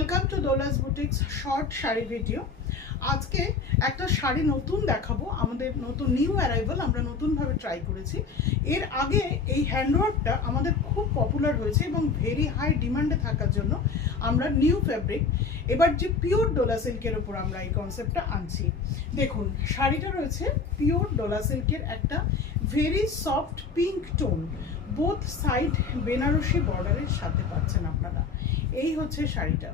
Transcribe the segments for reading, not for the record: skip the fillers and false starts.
Welcome to Dola's boutiques short sari video. আজকে একটা শাড়ি নতুন দেখাবো, আমাদের নতুন নিউ অ্যারাইভাল, আমরা নতুনভাবে ট্রাই করেছি। এর আগে এই হ্যান্ডওয়ার্কটা আমাদের খুব পপুলার হয়েছে এবং ভেরি হাই ডিমান্ডে থাকার জন্য আমরা নিউ ফ্যাব্রিক এবার যে পিওর ডোলা সিল্কের ওপর আমরা এই কনসেপ্টটা আনছি। দেখুন, শাড়িটা রয়েছে পিওর ডোলা সিল্কের একটা very soft pink tone, both side Banarasi বর্ডারের সাথে পাচ্ছেন আপনারা। এই হচ্ছে শাড়িটা,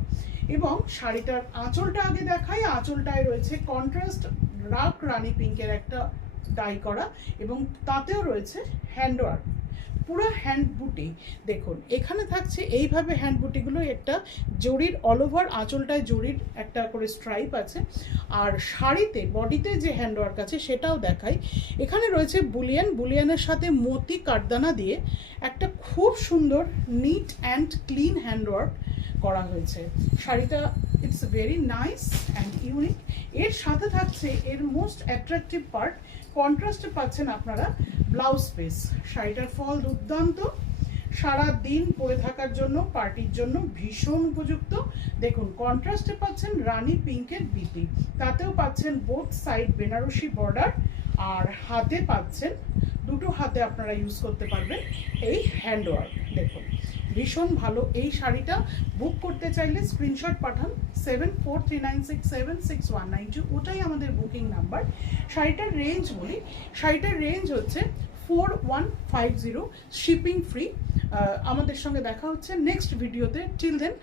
এবং শাড়িটার আঁচলটা আগে দেখাই। আঁচলটায় রয়েছে কন্ট্রাস্ট ডার্ক রানী পিঙ্কের একটা ডাই করা, এবং তাতেও রয়েছে হ্যান্ডওয়ার্ক, পুরো হ্যান্ড বুটি। দেখুন, এখানে থাকছে এইভাবে হ্যান্ড বুটিগুলো, একটা জরির অল ওভার আঁচলটায় জরির একটা করে স্ট্রাইপ আছে, আর শাড়িতে বডিতে যে হ্যান্ডওয়ার্ক আছে সেটাও দেখাই। এখানে রয়েছে বুলিয়ানের সাথে মতি কাঠদানা দিয়ে একটা খুব সুন্দর নিট অ্যান্ড ক্লিন হ্যান্ডওয়ার্ক করা হয়েছে। শাড়িটা it's very nice and unique. এর সাথে থাকছে এর মোস্ট অ্যাট্রাকটিভ পার্ট, কন্ট্রাস্টে পাচ্ছেন আপনারা ব্লাউজ পিস। শাড়িটার ফল দুর্দান্ত, সারা দিন পরে থাকার জন্য, পার্টির জন্য ভীষণ উপযুক্ত। দেখুন, কন্ট্রাস্টে পাচ্ছেন রানী পিঙ্কের বিপি, তাতেও পাচ্ছেন বোথ সাইড বেনারসি বর্ডার, আর হাতে পাচ্ছেন, দুটো হাতে আপনারা ইউজ করতে পারবেন এই হ্যান্ডওয়ার্ক। দেখুন, ভীষণ ভালো। এই শাড়িটা বুক করতে চাইলে স্ক্রিনশট পাঠান 7439676192, ওটাই আমাদের বুকিং নাম্বার। শাড়িটার রেঞ্জ বলি, শাড়িটার রেঞ্জ হচ্ছে 4150, শিপিং ফ্রি। আমাদের সঙ্গে দেখা হচ্ছে নেক্সট ভিডিওতে। Till then